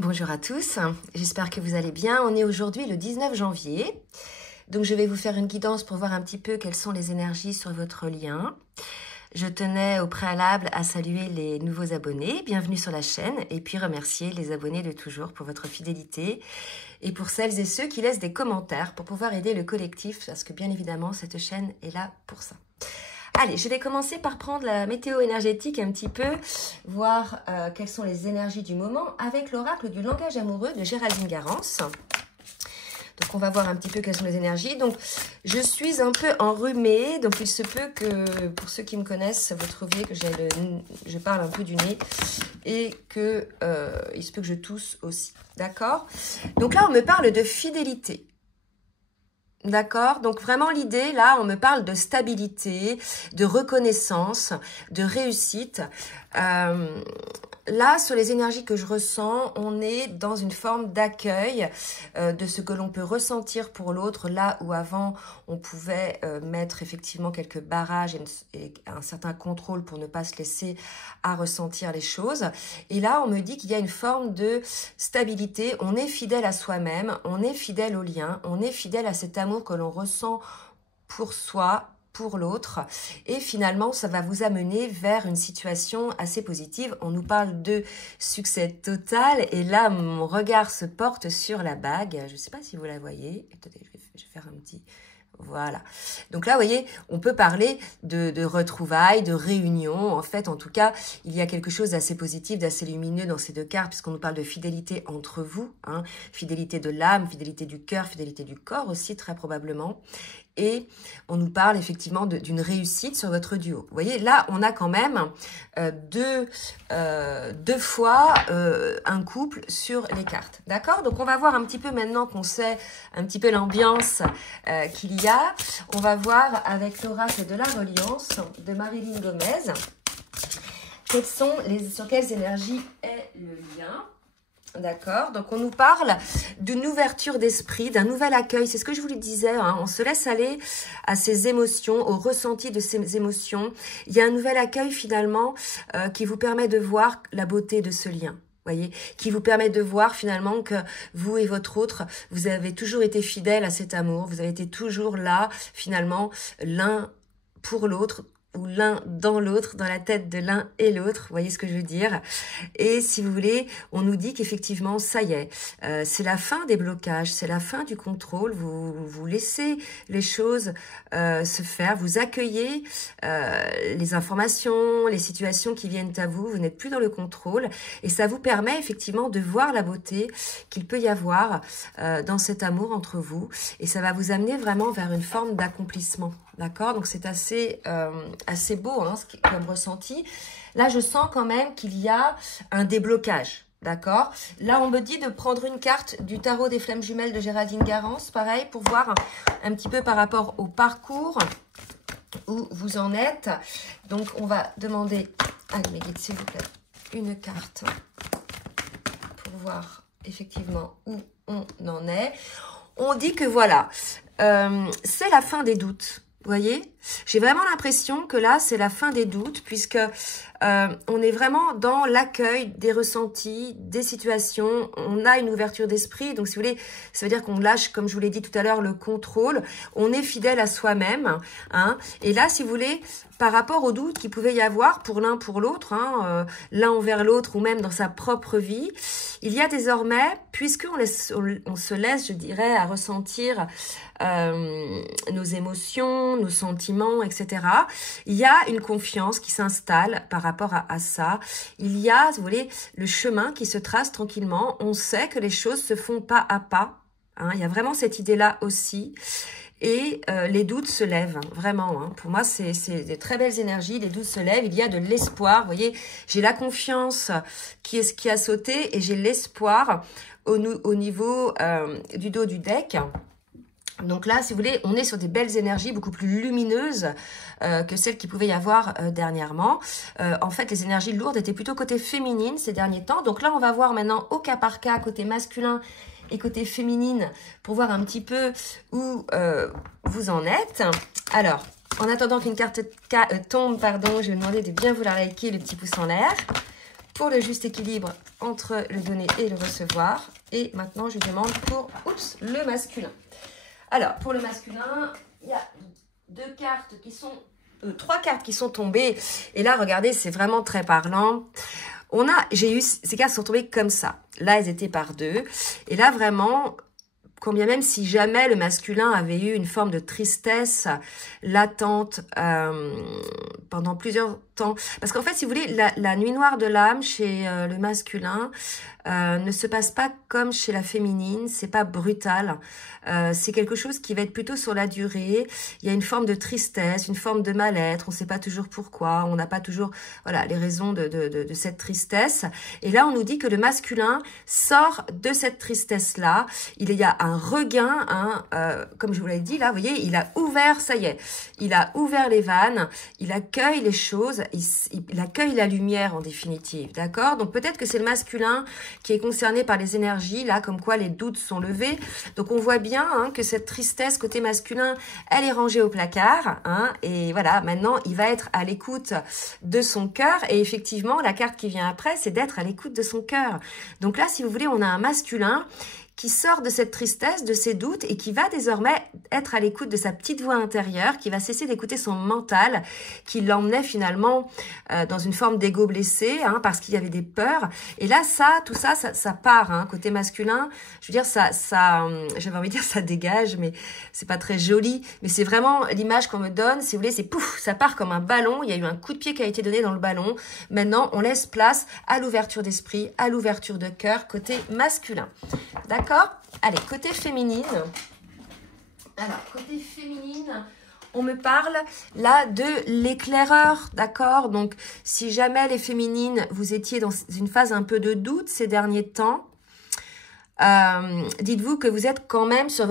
Bonjour à tous, j'espère que vous allez bien. On est aujourd'hui le 19 janvier. Donc je vais vous faire une guidance pour voir un petit peu quelles sont les énergies sur votre lien. Je tenais au préalable à saluer les nouveaux abonnés, bienvenue sur la chaîne, et puis remercier les abonnés de toujours pour votre fidélité et pour celles et ceux qui laissent des commentaires pour pouvoir aider le collectif, parce que bien évidemment cette chaîne est là pour ça. Allez, je vais commencer par prendre la météo énergétique un petit peu, voir quelles sont les énergies du moment avec l'oracle du langage amoureux de Géraldine Garance. Donc, on va voir un petit peu quelles sont les énergies. Donc, je suis un peu enrhumée, donc il se peut que, pour ceux qui me connaissent, vous trouviez que je parle un peu du nez et que il se peut que je tousse aussi, d'accord? Donc là, on me parle de fidélité. D'accord, donc vraiment l'idée, là, on me parle de stabilité, de reconnaissance, de réussite. Là, sur les énergies que je ressens, on est dans une forme d'accueil de ce que l'on peut ressentir pour l'autre, là où avant, on pouvait mettre effectivement quelques barrages et un certain contrôle pour ne pas se laisser à ressentir les choses. Et là, on me dit qu'il y a une forme de stabilité, on est fidèle à soi-même, on est fidèle au lien, on est fidèle à cet amour que l'on ressent pour soi, pour l'autre, et finalement ça va vous amener vers une situation assez positive. On nous parle de succès total et là mon regard se porte sur la bague, je ne sais pas si vous la voyez. Attendez, je vais faire un petit... Voilà. Donc là, vous voyez, on peut parler de retrouvailles, de réunions. En fait, en tout cas, il y a quelque chose d'assez positif, d'assez lumineux dans ces deux cartes, puisqu'on nous parle de fidélité entre vous, hein, fidélité de l'âme, fidélité du cœur, fidélité du corps aussi, très probablement. Et on nous parle effectivement d'une réussite sur votre duo. Vous voyez, là, on a quand même deux fois un couple sur les cartes. D'accord? Donc, on va voir un petit peu maintenant qu'on sait un petit peu l'ambiance qu'il y a. On va voir avec l'oracle de la reliance de Marilyn Gomez sur quelles énergies est le lien. D'accord, donc on nous parle d'une ouverture d'esprit, d'un nouvel accueil, c'est ce que je vous le disais, hein, on se laisse aller à ses émotions, au ressenti de ses émotions. Il y a un nouvel accueil finalement qui vous permet de voir la beauté de ce lien. Voyez, qui vous permet de voir finalement que vous et votre autre, vous avez toujours été fidèles à cet amour, vous avez été toujours là finalement l'un pour l'autre, ou l'un dans l'autre, dans la tête de l'un et l'autre, vous voyez ce que je veux dire. Et si vous voulez, on nous dit qu'effectivement, ça y est, c'est la fin des blocages, c'est la fin du contrôle, vous laissez les choses se faire, vous accueillez les informations, les situations qui viennent à vous, vous n'êtes plus dans le contrôle, et ça vous permet effectivement de voir la beauté qu'il peut y avoir dans cet amour entre vous, et ça va vous amener vraiment vers une forme d'accomplissement. D'accord, donc c'est assez beau hein, comme ressenti. Là, je sens quand même qu'il y a un déblocage. D'accord. Là, on me dit de prendre une carte du tarot des flammes jumelles de Géraldine Garance, pareil, pour voir un petit peu par rapport au parcours où vous en êtes. Donc, on va demander à mes guides, s'il vous plaît, une carte pour voir effectivement où on en est. On dit que voilà, c'est la fin des doutes. Vous voyez, j'ai vraiment l'impression que là, c'est la fin des doutes, puisque on est vraiment dans l'accueil des ressentis, des situations. On a une ouverture d'esprit. Donc, si vous voulez, ça veut dire qu'on lâche, comme je vous l'ai dit tout à l'heure, le contrôle. On est fidèle à soi-même. Hein. Et là, si vous voulez, par rapport aux doutes qu'il pouvait y avoir pour l'un pour l'autre, hein, l'un envers l'autre ou même dans sa propre vie, il y a désormais, puisqu'on se laisse, je dirais, à ressentir nos émotions, nos sentiments, etc., il y a une confiance qui s'installe par rapport à ça. Il y a, vous voyez, le chemin qui se trace tranquillement. On sait que les choses se font pas à pas. Hein, il y a vraiment cette idée-là aussi. Et les doutes se lèvent, hein, vraiment. Hein. Pour moi, c'est des très belles énergies. Les doutes se lèvent, il y a de l'espoir. Vous voyez, j'ai la confiance qui a sauté et j'ai l'espoir au niveau du dos du deck. Donc là, si vous voulez, on est sur des belles énergies beaucoup plus lumineuses que celles qu'il pouvait y avoir dernièrement. En fait, les énergies lourdes étaient plutôt côté féminine ces derniers temps. Donc là, on va voir maintenant au cas par cas, côté masculin et côté féminine, pour voir un petit peu où vous en êtes. Alors, en attendant qu'une carte tombe, pardon, je vais demander de bien vouloir liker le petit pouce en l'air pour le juste équilibre entre le donner et le recevoir. Et maintenant, je demande pour le masculin. Alors, pour le masculin, il y a trois cartes qui sont tombées. Et là, regardez, c'est vraiment très parlant. Ces cartes sont tombées comme ça. Là, elles étaient par deux. Et là, vraiment, combien même si jamais le masculin avait eu une forme de tristesse latente pendant plusieurs temps. Parce qu'en fait, si vous voulez, la nuit noire de l'âme chez le masculin ne se passe pas comme chez la féminine. C'est pas brutal. C'est quelque chose qui va être plutôt sur la durée. Il y a une forme de tristesse, une forme de mal-être. On ne sait pas toujours pourquoi. On n'a pas toujours les raisons de cette tristesse. Et là, on nous dit que le masculin sort de cette tristesse-là. Il y a un regain, comme je vous l'ai dit, là, vous voyez, il a ouvert, ça y est, il a ouvert les vannes, il accueille les choses, il accueille la lumière en définitive, d'accord? Donc peut-être que c'est le masculin qui est concerné par les énergies, là, comme quoi les doutes sont levés. Donc on voit bien que cette tristesse côté masculin, elle est rangée au placard, et voilà, maintenant il va être à l'écoute de son cœur, et effectivement, la carte qui vient après, c'est d'être à l'écoute de son cœur. Donc là, si vous voulez, on a un masculin qui sort de cette tristesse, de ses doutes, et qui va désormais être à l'écoute de sa petite voix intérieure, qui va cesser d'écouter son mental, qui l'emmenait finalement dans une forme d'ego blessé, parce qu'il y avait des peurs. Et là, tout ça part, côté masculin. Je veux dire, j'avais envie de dire ça dégage, mais c'est pas très joli. Mais c'est vraiment l'image qu'on me donne, si vous voulez, c'est pouf, ça part comme un ballon. Il y a eu un coup de pied qui a été donné dans le ballon. Maintenant, on laisse place à l'ouverture d'esprit, à l'ouverture de cœur, côté masculin. D'accord? Allez, côté féminine. Alors, côté féminine, on me parle là de l'éclaireur, d'accord? Donc, si jamais les féminines, vous étiez dans une phase un peu de doute ces derniers temps, dites-vous que vous êtes quand même sur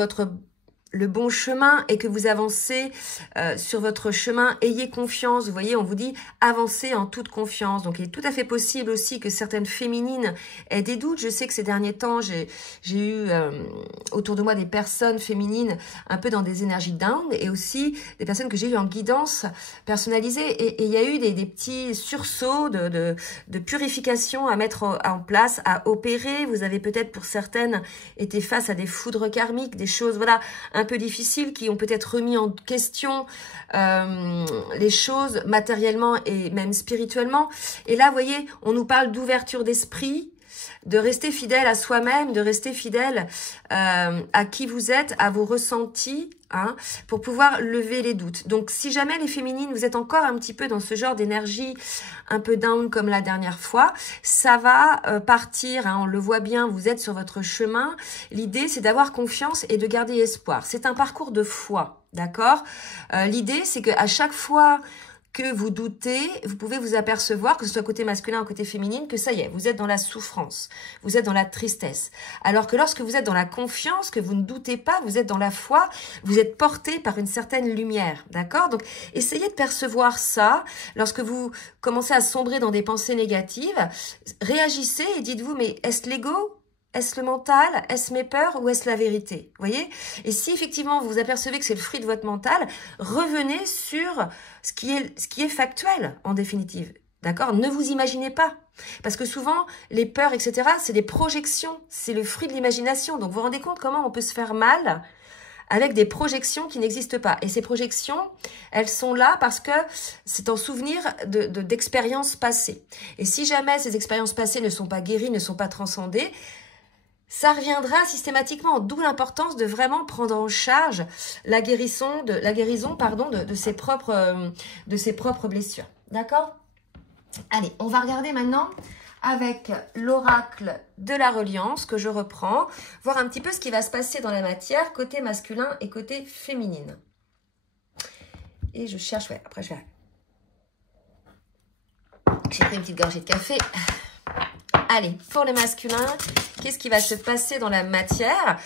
le bon chemin et que vous avancez sur votre chemin. Ayez confiance, vous voyez, on vous dit avancez en toute confiance. Donc il est tout à fait possible aussi que certaines féminines aient des doutes. Je sais que ces derniers temps, j'ai eu autour de moi des personnes féminines un peu dans des énergies down, et aussi des personnes que j'ai eues en guidance personnalisée, et il y a eu des petits sursauts de purification à mettre en place, à opérer. Vous avez peut-être pour certaines été face à des foudres karmiques, des choses un peu difficiles qui ont peut-être remis en question les choses matériellement et même spirituellement. Et là, vous voyez, on nous parle d'ouverture d'esprit, de rester fidèle à soi-même, de rester fidèle à qui vous êtes, à vos ressentis, pour pouvoir lever les doutes. Donc, si jamais les féminines, vous êtes encore un petit peu dans ce genre d'énergie un peu down comme la dernière fois, ça va partir, on le voit bien, vous êtes sur votre chemin. L'idée, c'est d'avoir confiance et de garder espoir. C'est un parcours de foi, d'accord? L'idée, c'est qu'à chaque fois que vous doutez, vous pouvez vous apercevoir, que ce soit côté masculin ou côté féminine, que ça y est, vous êtes dans la souffrance, vous êtes dans la tristesse. Alors que lorsque vous êtes dans la confiance, que vous ne doutez pas, vous êtes dans la foi, vous êtes porté par une certaine lumière, d'accord? Donc, essayez de percevoir ça. Lorsque vous commencez à sombrer dans des pensées négatives, réagissez et dites-vous, mais est-ce l'ego ? Est-ce le mental? Est-ce mes peurs ou est-ce la vérité? Vous voyez? Et si effectivement vous vous apercevez que c'est le fruit de votre mental, revenez sur ce qui est factuel en définitive. D'accord? Ne vous imaginez pas. Parce que souvent, les peurs, etc., c'est des projections. C'est le fruit de l'imagination. Donc vous vous rendez compte comment on peut se faire mal avec des projections qui n'existent pas. Et ces projections, elles sont là parce que c'est en souvenir d'expériences passées. Et si jamais ces expériences passées ne sont pas guéries, ne sont pas transcendées, ça reviendra systématiquement, d'où l'importance de vraiment prendre en charge la guérison de ses propres blessures. D'accord? Allez, on va regarder maintenant avec l'oracle de la reliance que je reprends, voir un petit peu ce qui va se passer dans la matière, côté masculin et côté féminine. Et je cherche, après je vais... J'ai pris une petite gorgée de café. Allez, pour les masculins, qu'est-ce qui va se passer dans la matière?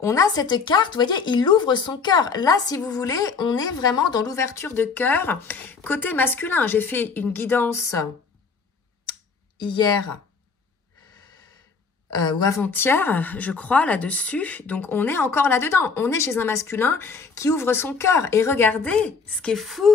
On a cette carte, vous voyez, il ouvre son cœur. Là, si vous voulez, on est vraiment dans l'ouverture de cœur. Côté masculin, j'ai fait une guidance hier ou avant-hier, je crois, là-dessus. Donc, on est encore là-dedans. On est chez un masculin qui ouvre son cœur. Et regardez, ce qui est fou,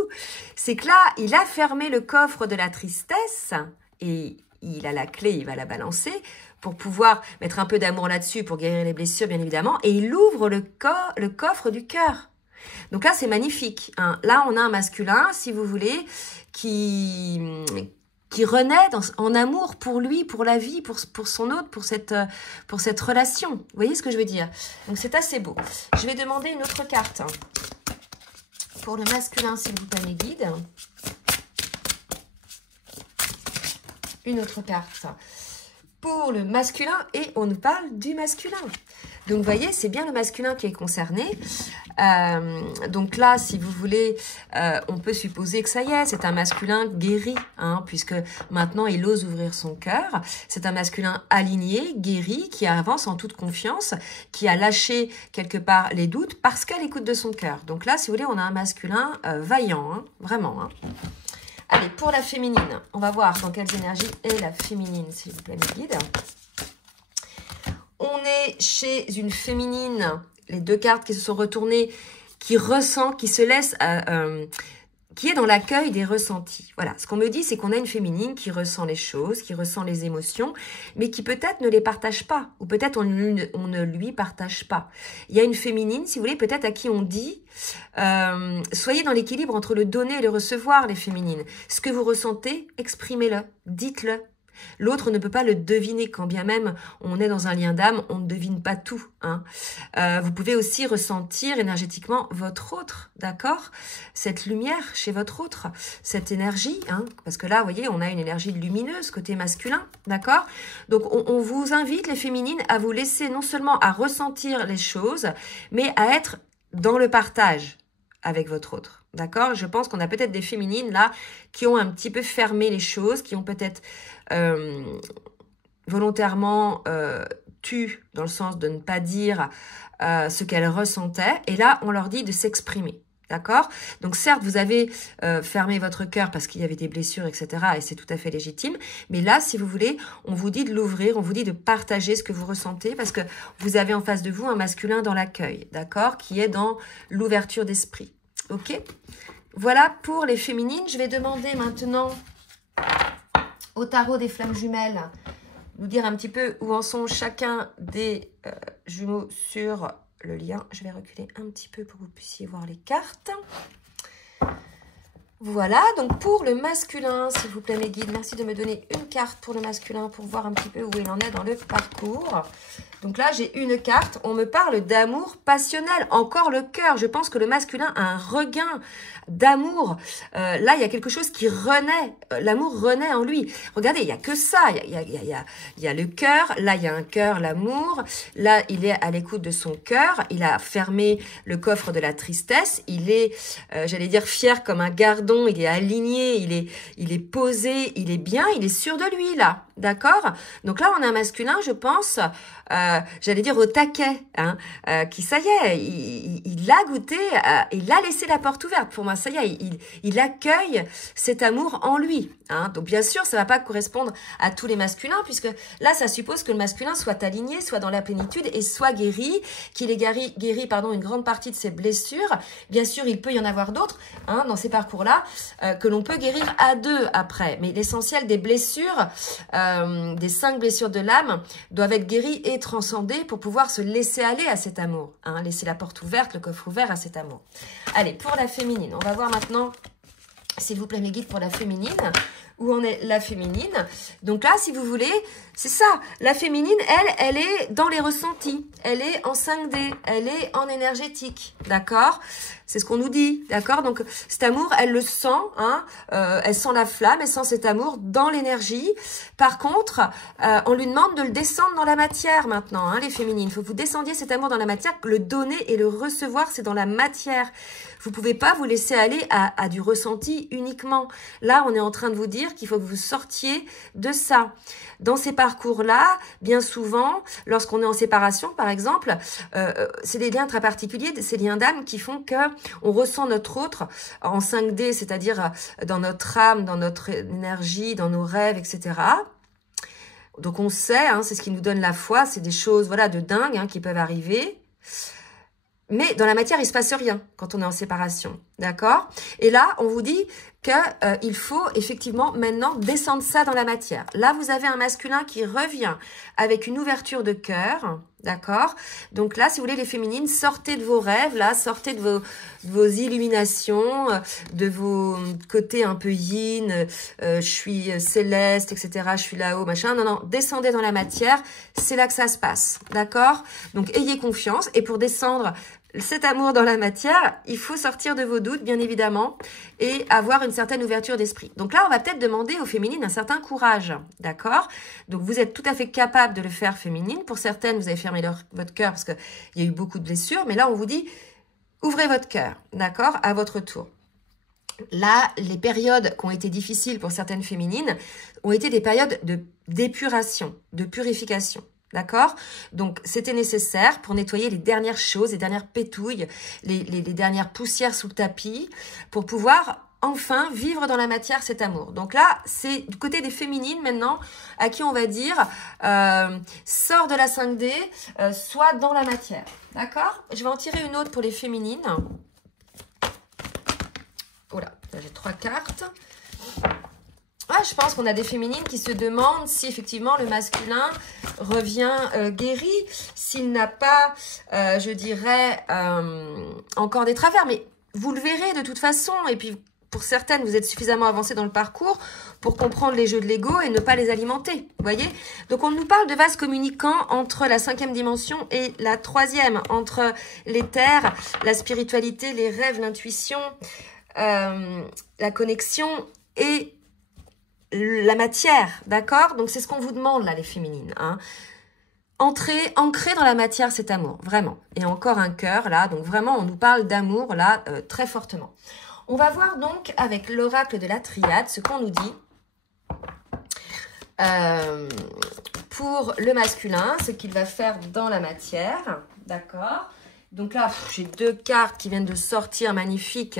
c'est que là, il a fermé le coffre de la tristesse et il a la clé, il va la balancer pour pouvoir mettre un peu d'amour là-dessus, pour guérir les blessures, bien évidemment. Et il ouvre le coffre du cœur. Donc là, c'est magnifique. Hein. Là, on a un masculin, si vous voulez, qui renaît en amour pour lui, pour la vie, pour son autre, pour cette relation. Vous voyez ce que je veux dire? Donc, c'est assez beau. Je vais demander une autre carte. Pour le masculin, s'il vous plaît, mes guides. Une autre carte. Pour le masculin, et on nous parle du masculin. Donc, vous voyez, c'est bien le masculin qui est concerné. Donc là, si vous voulez, on peut supposer que ça y est, c'est un masculin guéri, hein, puisque maintenant, il ose ouvrir son cœur. C'est un masculin aligné, guéri, qui avance en toute confiance, qui a lâché quelque part les doutes parce qu'à l'écoute de son cœur. Donc là, si vous voulez, on a un masculin vaillant, hein, vraiment. Hein. Allez, pour la féminine, on va voir dans quelles énergies est la féminine, s'il vous plaît, mes guides. On est chez une féminine, les deux cartes qui se sont retournées, qui ressent, qui se laisse, qui est dans l'accueil des ressentis. Voilà, ce qu'on me dit, c'est qu'on a une féminine qui ressent les choses, qui ressent les émotions, mais qui peut-être ne les partage pas, ou peut-être on ne lui partage pas. Il y a une féminine, si vous voulez, peut-être à qui on dit, soyez dans l'équilibre entre le donner et le recevoir, les féminines. Ce que vous ressentez, exprimez-le, dites-le. L'autre ne peut pas le deviner, quand bien même on est dans un lien d'âme, on ne devine pas tout. Hein. Vous pouvez aussi ressentir énergétiquement votre autre, d'accord? Cette lumière chez votre autre, cette énergie, hein, parce que là, vous voyez, on a une énergie lumineuse côté masculin, d'accord? Donc, on vous invite, les féminines, à vous laisser non seulement à ressentir les choses, mais à être dans le partage avec votre autre. D'accord? Je pense qu'on a peut-être des féminines là qui ont un petit peu fermé les choses, qui ont peut-être volontairement tu, dans le sens de ne pas dire ce qu'elles ressentaient. Et là, on leur dit de s'exprimer. D'accord? Donc certes, vous avez fermé votre cœur parce qu'il y avait des blessures, etc. Et c'est tout à fait légitime. Mais là, si vous voulez, on vous dit de l'ouvrir, on vous dit de partager ce que vous ressentez parce que vous avez en face de vous un masculin dans l'accueil, d'accord? Qui est dans l'ouverture d'esprit. Ok? Voilà pour les féminines. Je vais demander maintenant au tarot des flammes jumelles nous dire un petit peu où en sont chacun des jumeaux sur le lien. Je vais reculer un petit peu pour que vous puissiez voir les cartes. Voilà, donc pour le masculin, s'il vous plaît mes guides, merci de me donner une carte pour le masculin pour voir un petit peu où il en est dans le parcours. Donc là, j'ai une carte, on me parle d'amour passionnel, encore le cœur. Je pense que le masculin a un regain d'amour. Là, il y a quelque chose qui renaît, l'amour renaît en lui. Regardez, il n'y a que ça, il y a le cœur, là, il y a un cœur, l'amour. Là, il est à l'écoute de son cœur, il a fermé le coffre de la tristesse, il est, j'allais dire, fier comme un gardon, il est aligné, il est posé, il est bien, il est sûr de lui, là. D'accord? Donc là, on a un masculin, je pense, j'allais dire au taquet, hein, qui, ça y est, il a goûté, il a laissé la porte ouverte. Pour moi, ça y est, il accueille cet amour en lui. Hein. Donc, bien sûr, ça ne va pas correspondre à tous les masculins, puisque là, ça suppose que le masculin soit aligné, soit dans la plénitude et soit guéri, qu'il ait guéri une grande partie de ses blessures. Bien sûr, il peut y en avoir d'autres, hein, dans ces parcours-là, que l'on peut guérir à deux après. Mais l'essentiel des blessures, des 5 blessures de l'âme, doivent être guéries et transcendées pour pouvoir se laisser aller à cet amour. Hein, laisser la porte ouverte, le coffre ouvert à cet amour. Allez, pour la féminine, on va voir maintenant, s'il vous plaît mes guides, pour la féminine. Où en est la féminine? Donc là, si vous voulez, c'est ça. La féminine, elle est dans les ressentis. Elle est en 5D. Elle est en énergétique. D'accord? C'est ce qu'on nous dit. D'accord? Donc, cet amour, elle le sent. Hein, elle sent la flamme. Elle sent cet amour dans l'énergie. Par contre, on lui demande de le descendre dans la matière maintenant, hein, les féminines. Il faut que vous descendiez cet amour dans la matière. Le donner et le recevoir, c'est dans la matière. Vous ne pouvez pas vous laisser aller à du ressenti uniquement. Là, on est en train de vous dire qu'il faut que vous sortiez de ça. Dans ces parcours-là, bien souvent, lorsqu'on est en séparation, par exemple, c'est des liens très particuliers, ces liens d'âme qui font que on ressent notre autre en 5D, c'est-à-dire dans notre âme, dans notre énergie, dans nos rêves, etc. Donc on sait, hein, c'est ce qui nous donne la foi, c'est des choses, voilà, de dingue, hein, qui peuvent arriver. Mais dans la matière, il ne se passe rien quand on est en séparation, d'accord? Et là, on vous dit, qu'il faut effectivement maintenant descendre ça dans la matière. Là, vous avez un masculin qui revient avec une ouverture de cœur, d'accord? Donc là, si vous voulez, les féminines, sortez de vos rêves, là, sortez de vos illuminations, de vos côtés un peu yin, je suis céleste, etc., je suis là-haut, machin. Non, non, descendez dans la matière, c'est là que ça se passe, d'accord? Donc, ayez confiance. Et pour descendre cet amour dans la matière, il faut sortir de vos doutes, bien évidemment, et avoir une certaine ouverture d'esprit. Donc là, on va peut-être demander aux féminines un certain courage, d'accord? Donc, vous êtes tout à fait capable de le faire féminine. Pour certaines, vous avez fermé votre cœur parce qu'il y a eu beaucoup de blessures. Mais là, on vous dit, ouvrez votre cœur, d'accord? À votre tour. Là, les périodes qui ont été difficiles pour certaines féminines ont été des périodes d'épuration, de purification. D'accord? Donc, c'était nécessaire pour nettoyer les dernières choses, les dernières pétouilles, les dernières poussières sous le tapis, pour pouvoir enfin vivre dans la matière cet amour. Donc là, c'est du côté des féminines maintenant, à qui on va dire, sors de la 5D, sois dans la matière. D'accord? Je vais en tirer une autre pour les féminines. Oh là j'ai 3 cartes. Ah, je pense qu'on a des féminines qui se demandent si effectivement le masculin revient guéri, s'il n'a pas, je dirais, encore des travers. Mais vous le verrez de toute façon. Et puis, pour certaines, vous êtes suffisamment avancé dans le parcours pour comprendre les jeux de l'ego et ne pas les alimenter. Vous voyez? Donc, on nous parle de vases communicants entre la 5e dimension et la 3e, entre l'éther, la spiritualité, les rêves, l'intuition, la connexion et la matière, d'accord? Donc, c'est ce qu'on vous demande, là, les féminines. Hein. Ancrer dans la matière cet amour, vraiment. Et encore un cœur, là. Donc, vraiment, on nous parle d'amour, là, très fortement. On va voir, donc, avec l'oracle de la triade, ce qu'on nous dit pour le masculin, ce qu'il va faire dans la matière, d'accord? Donc là, j'ai 2 cartes qui viennent de sortir, magnifiques.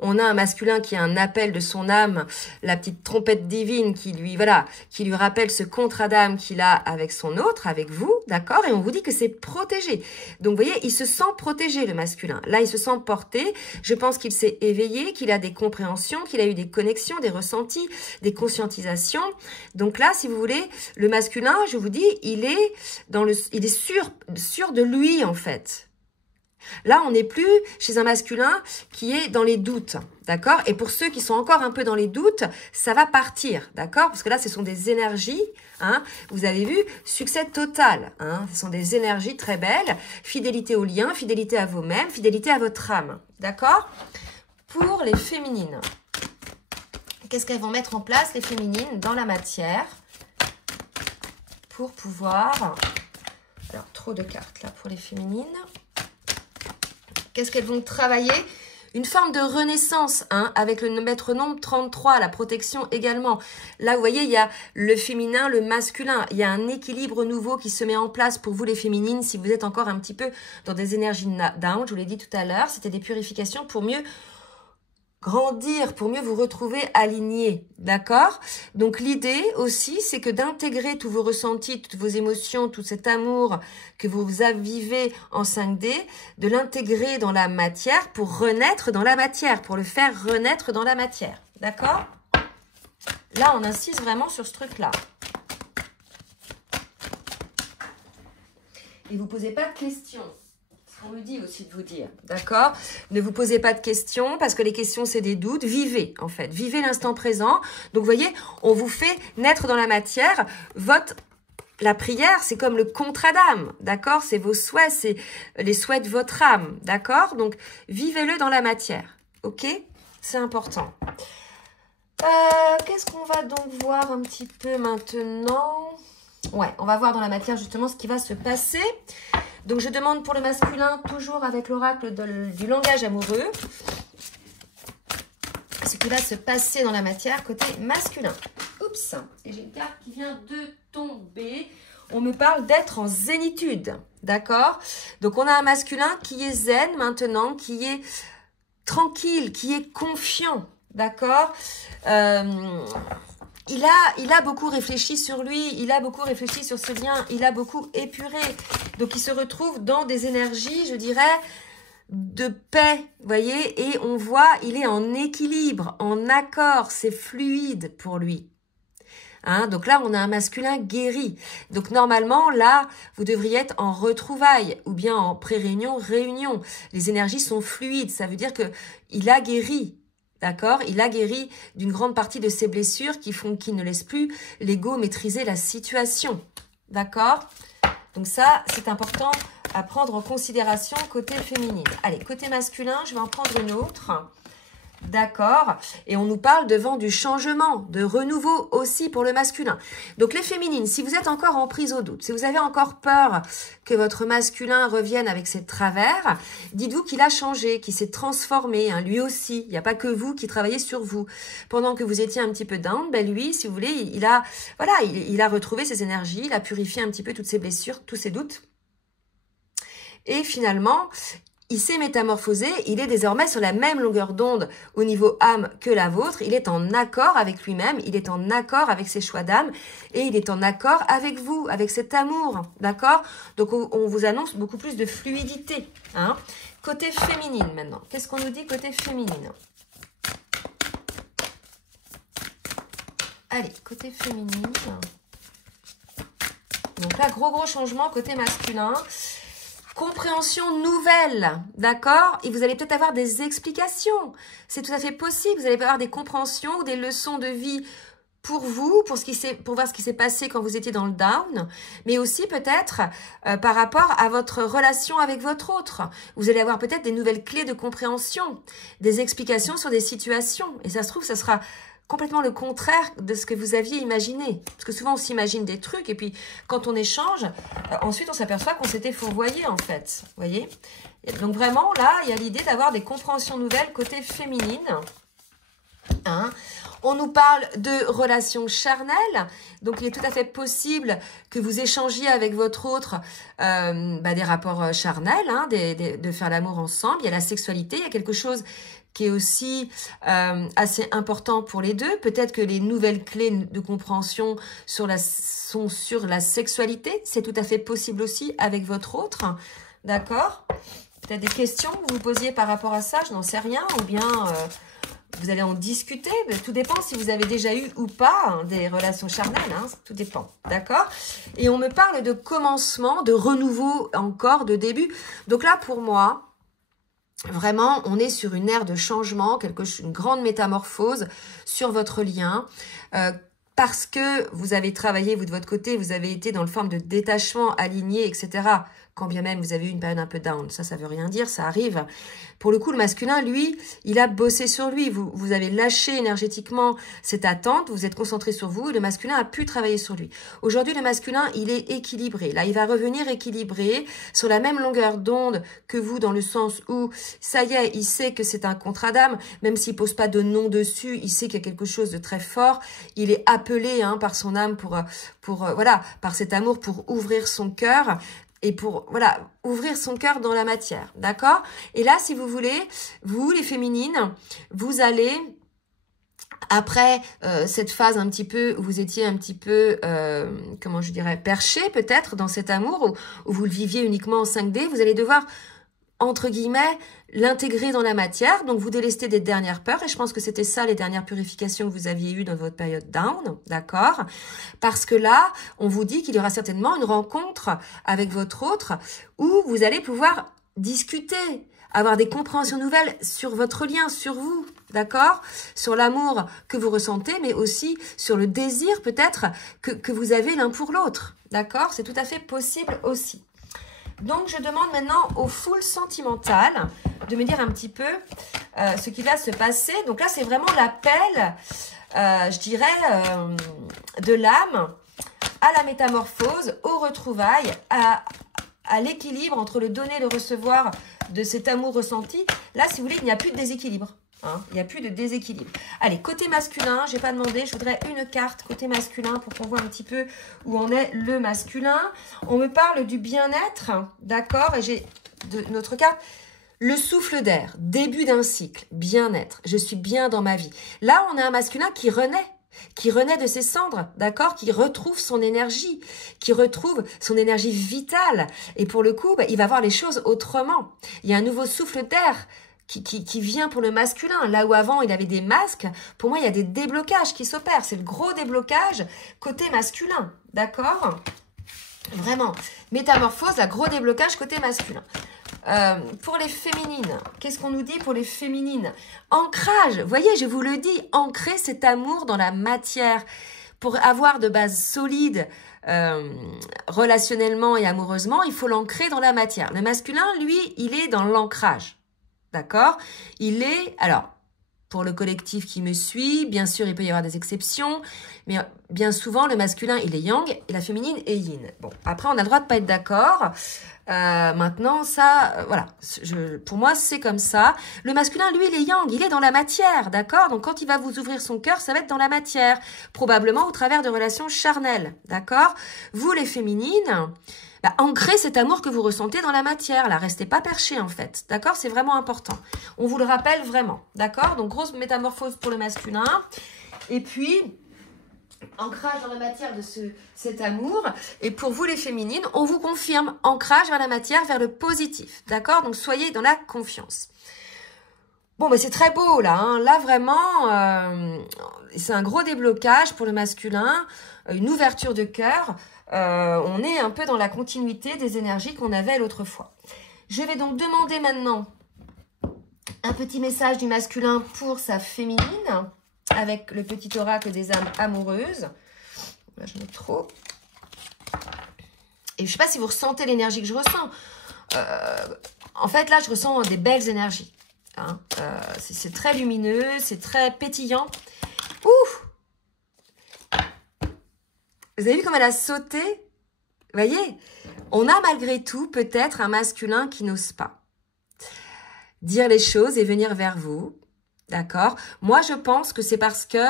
On a un masculin qui a un appel de son âme, la petite trompette divine qui lui, voilà, qui lui rappelle ce contrat d'âme qu'il a avec son autre, avec vous, d'accord? Et on vous dit que c'est protégé. Donc, vous voyez, il se sent protégé, le masculin. Là, il se sent porté. Je pense qu'il s'est éveillé, qu'il a des compréhensions, qu'il a eu des connexions, des ressentis, des conscientisations. Donc là, si vous voulez, le masculin, je vous dis, il est sûr de lui, en fait. Là, on n'est plus chez un masculin qui est dans les doutes, d'accord? Et pour ceux qui sont encore un peu dans les doutes, ça va partir, d'accord? Parce que là, ce sont des énergies, hein? Vous avez vu, succès total, hein? Ce sont des énergies très belles, fidélité au lien, fidélité à vous-même, fidélité à votre âme, d'accord? Pour les féminines, qu'est-ce qu'elles vont mettre en place, les féminines, dans la matière pour pouvoir... Alors, trop de cartes, là, pour les féminines. Qu'est-ce qu'elles vont travailler? Une forme de renaissance, hein, avec le maître nombre 33, la protection également. Là, vous voyez, il y a le féminin, le masculin. Il y a un équilibre nouveau qui se met en place pour vous, les féminines, si vous êtes encore un petit peu dans des énergies down. Je vous l'ai dit tout à l'heure, c'était des purifications pour mieux grandir, pour mieux vous retrouver alignés, d'accord? Donc l'idée aussi, c'est que d'intégrer tous vos ressentis, toutes vos émotions, tout cet amour que vous avivez en 5D, de l'intégrer dans la matière pour renaître dans la matière, pour le faire renaître dans la matière, d'accord? Là, on insiste vraiment sur ce truc-là. Et vous ne posez pas de questions. On me dit aussi de vous dire, d'accord? Ne vous posez pas de questions, parce que les questions, c'est des doutes. Vivez, en fait. Vivez l'instant présent. Donc, vous voyez, on vous fait naître dans la matière. La prière, c'est comme le contrat d'âme, d'accord? C'est vos souhaits, c'est les souhaits de votre âme, d'accord? Donc, vivez-le dans la matière, ok? C'est important. Qu'est-ce qu'on va donc voir un petit peu maintenant? Ouais, on va voir dans la matière, justement, ce qui va se passer. Donc, je demande pour le masculin, toujours avec l'oracle du langage amoureux, ce qui va se passer dans la matière côté masculin. Oups, et j'ai une carte qui vient de tomber. On me parle d'être en zénitude, d'accord? Donc, on a un masculin qui est zen maintenant, qui est tranquille, qui est confiant, d'accord? Il a beaucoup réfléchi sur lui, il a beaucoup réfléchi sur ses liens, il a beaucoup épuré. Donc, il se retrouve dans des énergies, je dirais, de paix, vous voyez, et on voit, il est en équilibre, en accord, c'est fluide pour lui. Hein, donc là, on a un masculin guéri. Donc normalement, là, vous devriez être en retrouvailles ou bien en pré-réunion, réunion. Les énergies sont fluides, ça veut dire que il a guéri. D'accord? Il a guéri d'une grande partie de ses blessures qui font qu'il ne laisse plus l'ego maîtriser la situation. D'accord? Donc ça, c'est important à prendre en considération côté féminine. Allez, côté masculin, je vais en prendre une autre. D'accord? Et on nous parle de vent du changement, de renouveau aussi pour le masculin. Donc les féminines, si vous êtes encore en prise au doute, si vous avez encore peur que votre masculin revienne avec ses travers, dites-vous qu'il a changé, qu'il s'est transformé, hein, lui aussi. Il n'y a pas que vous qui travaillez sur vous. Pendant que vous étiez un petit peu down, ben lui, si vous voulez, il a retrouvé ses énergies, il a purifié un petit peu toutes ses blessures, tous ses doutes. Et finalement, il s'est métamorphosé, il est désormais sur la même longueur d'onde au niveau âme que la vôtre, il est en accord avec lui-même, il est en accord avec ses choix d'âme et il est en accord avec vous, avec cet amour, d'accord? Donc on vous annonce beaucoup plus de fluidité. Hein? Côté féminine maintenant, qu'est-ce qu'on nous dit côté féminine? Allez, côté féminine. Donc là, gros changement côté masculin. Compréhension nouvelle, d'accord? Et vous allez peut-être avoir des explications. C'est tout à fait possible. Vous allez avoir des compréhensions ou des leçons de vie pour vous, pour voir ce qui s'est passé quand vous étiez dans le down, mais aussi peut-être par rapport à votre relation avec votre autre. Vous allez avoir peut-être des nouvelles clés de compréhension, des explications sur des situations. Et ça se trouve, ça sera complètement le contraire de ce que vous aviez imaginé. Parce que souvent, on s'imagine des trucs et puis quand on échange, ensuite, on s'aperçoit qu'on s'était fourvoyé en fait. Vous voyez? Donc vraiment, là, il y a l'idée d'avoir des compréhensions nouvelles côté féminine. Hein? On nous parle de relations charnelles. Donc, il est tout à fait possible que vous échangiez avec votre autre des rapports charnels, hein, de faire l'amour ensemble. Il y a la sexualité, il y a quelque chose qui est aussi assez important pour les deux. Peut-être que les nouvelles clés de compréhension sont sur la sexualité. C'est tout à fait possible aussi avec votre autre. D'accord? Peut-être des questions que vous vous posiez par rapport à ça, je n'en sais rien. Ou bien vous allez en discuter. Tout dépend si vous avez déjà eu ou pas hein, des relations charnelles. Hein, tout dépend. D'accord? Et on me parle de commencement, de renouveau encore, de début. Donc là, pour moi... Vraiment, on est sur une ère de changement, une grande métamorphose sur votre lien. Parce que vous avez travaillé, vous de votre côté, vous avez été dans le forme de détachement, aligné, etc. Quand bien même vous avez eu une période un peu down, ça veut rien dire, ça arrive. Pour le coup, le masculin, lui, il a bossé sur lui. Vous avez lâché énergétiquement cette attente, vous êtes concentré sur vous et le masculin a pu travailler sur lui. Aujourd'hui, le masculin, il est équilibré. Là, il va revenir équilibré sur la même longueur d'onde que vous dans le sens où, ça y est, il sait que c'est un contrat d'âme, même s'il pose pas de nom dessus, il sait qu'il y a quelque chose de très fort. Il est appelé hein, par son âme par cet amour pour ouvrir son cœur. Et pour, ouvrir son cœur dans la matière, d'accord? Et là, si vous voulez, vous, les féminines, vous allez, après cette phase un petit peu, où vous étiez un petit peu, comment je dirais, perché peut-être dans cet amour, où vous le viviez uniquement en 5D, vous allez devoir, entre guillemets, l'intégrer dans la matière, donc vous délestez des dernières peurs, et je pense que c'était ça les dernières purifications que vous aviez eues dans votre période down, d'accord? Parce que là, on vous dit qu'il y aura certainement une rencontre avec votre autre, où vous allez pouvoir discuter, avoir des compréhensions nouvelles sur votre lien, sur vous, d'accord? Sur l'amour que vous ressentez, mais aussi sur le désir peut-être que vous avez l'un pour l'autre, d'accord? C'est tout à fait possible aussi. Donc, je demande maintenant au full sentimental de me dire un petit peu ce qui va se passer. Donc là, c'est vraiment l'appel, je dirais, de l'âme à la métamorphose, aux retrouvailles, à l'équilibre entre le donner et le recevoir de cet amour ressenti. Là, si vous voulez, il n'y a plus de déséquilibre. Hein, il n'y a plus de déséquilibre. Allez, côté masculin, je n'ai pas demandé, je voudrais une carte côté masculin pour qu'on voit un petit peu où en est le masculin. On me parle du bien-être, d'accord? Et j'ai notre carte, le souffle d'air, début d'un cycle, bien-être, je suis bien dans ma vie. Là, on a un masculin qui renaît. qui renaît de ses cendres, d'accord, qui retrouve son énergie vitale. Et pour le coup, il va voir les choses autrement. Il y a un nouveau souffle d'air qui vient pour le masculin. Là où avant, il avait des masques, pour moi, il y a des déblocages qui s'opèrent. C'est le gros déblocage côté masculin, d'accord? Vraiment. Métamorphose, la gros déblocage côté masculin. Pour les féminines, qu'est-ce qu'on nous dit pour les féminines? Ancrage, vous voyez, je vous le dis, ancrer cet amour dans la matière. Pour avoir de bases solides relationnellement et amoureusement, il faut l'ancrer dans la matière. Le masculin, lui, il est dans l'ancrage. D'accord? Il est, alors, pour le collectif qui me suit, bien sûr, il peut y avoir des exceptions, mais bien souvent, le masculin, il est yang et la féminine est yin. Bon, après, on a le droit de pas être d'accord. Maintenant, ça, voilà, pour moi, c'est comme ça. Le masculin, lui, il est yang, il est dans la matière, d'accord? Donc, quand il va vous ouvrir son cœur, ça va être dans la matière, probablement au travers de relations charnelles, d'accord? Vous, les féminines, ancrez cet amour que vous ressentez dans la matière, là, restez pas perché en fait, d'accord? C'est vraiment important. On vous le rappelle vraiment, d'accord? Donc, grosse métamorphose pour le masculin. Et puis, ancrage dans la matière de cet amour. Et pour vous les féminines, on vous confirme ancrage vers la matière, vers le positif, d'accord? Donc, soyez dans la confiance. Bon, c'est très beau là, hein. Là vraiment, c'est un gros déblocage pour le masculin, une ouverture de cœur. On est un peu dans la continuité des énergies qu'on avait l'autre fois. Je vais donc demander maintenant un petit message du masculin pour sa féminine, avec le petit oracle des âmes amoureuses. Là, je mets trop. Et je ne sais pas si vous ressentez l'énergie que je ressens. En fait, là, je ressens des belles énergies. Hein. C'est très lumineux, c'est très pétillant. Ouh! Vous avez vu comme elle a sauté? Vous voyez? On a malgré tout peut-être un masculin qui n'ose pas dire les choses et venir vers vous. D'accord? Moi, je pense que c'est parce que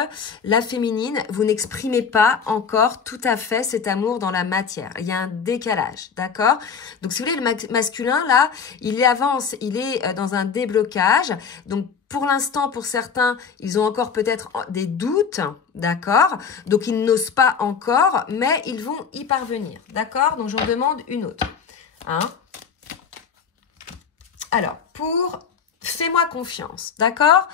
la féminine, vous n'exprimez pas encore tout à fait cet amour dans la matière. Il y a un décalage. D'accord? Donc, si vous voulez, le masculin, là, il avance, il est dans un déblocage. Donc, pour l'instant, pour certains, ils ont encore peut-être des doutes. D'accord? Donc, ils n'osent pas encore, mais ils vont y parvenir. D'accord? Donc, j'en demande une autre. Hein? Alors, pour fais-moi confiance, d'accord?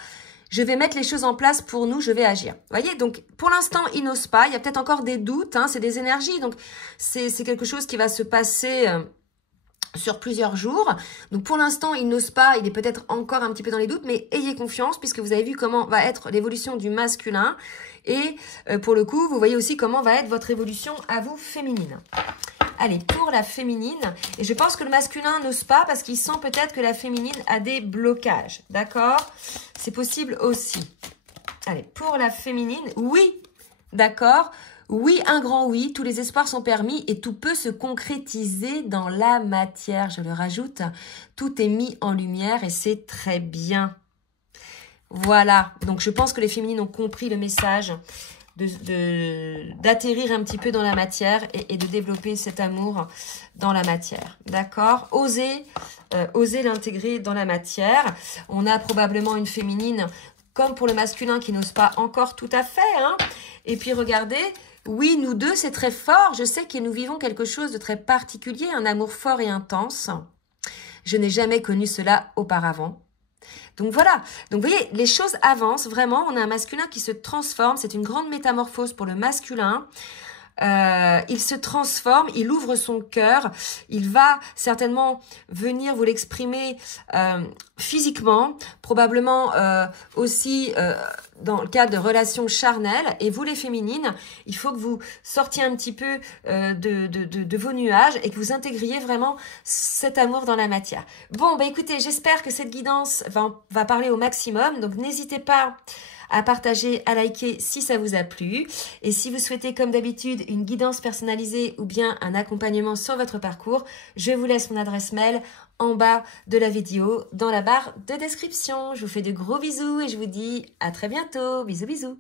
Je vais mettre les choses en place pour nous, je vais agir. Vous voyez, donc pour l'instant, il n'ose pas. Il y a peut-être encore des doutes, hein, c'est des énergies. Donc, c'est quelque chose qui va se passer sur plusieurs jours. Donc, pour l'instant, il n'ose pas. Il est peut-être encore un petit peu dans les doutes, mais ayez confiance puisque vous avez vu comment va être l'évolution du masculin. Et pour le coup, vous voyez aussi comment va être votre évolution à vous féminine. Allez, pour la féminine, et je pense que le masculin n'ose pas parce qu'il sent peut-être que la féminine a des blocages, d'accord? C'est possible aussi. Allez, pour la féminine, oui, d'accord? Oui, un grand oui, tous les espoirs sont permis et tout peut se concrétiser dans la matière, je le rajoute. Tout est mis en lumière et c'est très bien. Voilà, donc je pense que les féminines ont compris le message d'atterrir un petit peu dans la matière et de développer cet amour dans la matière. D'accord? Osez l'intégrer dans la matière. On a probablement une féminine comme pour le masculin qui n'ose pas encore tout à fait. Hein? Et puis regardez, oui, nous deux, c'est très fort. Je sais que nous vivons quelque chose de très particulier, un amour fort et intense. Je n'ai jamais connu cela auparavant. Donc voilà, donc vous voyez, les choses avancent vraiment, on a un masculin qui se transforme, c'est une grande métamorphose pour le masculin. Il se transforme, il ouvre son cœur, il va certainement venir vous l'exprimer physiquement, probablement aussi dans le cadre de relations charnelles. Et vous les féminines, il faut que vous sortiez un petit peu de vos nuages et que vous intégriez vraiment cet amour dans la matière. Bon, bah écoutez, j'espère que cette guidance va parler au maximum, donc n'hésitez pas à partager, à liker si ça vous a plu. Et si vous souhaitez, comme d'habitude, une guidance personnalisée ou bien un accompagnement sur votre parcours, je vous laisse mon adresse mail en bas de la vidéo, dans la barre de description. Je vous fais de gros bisous et je vous dis à très bientôt. Bisous, bisous.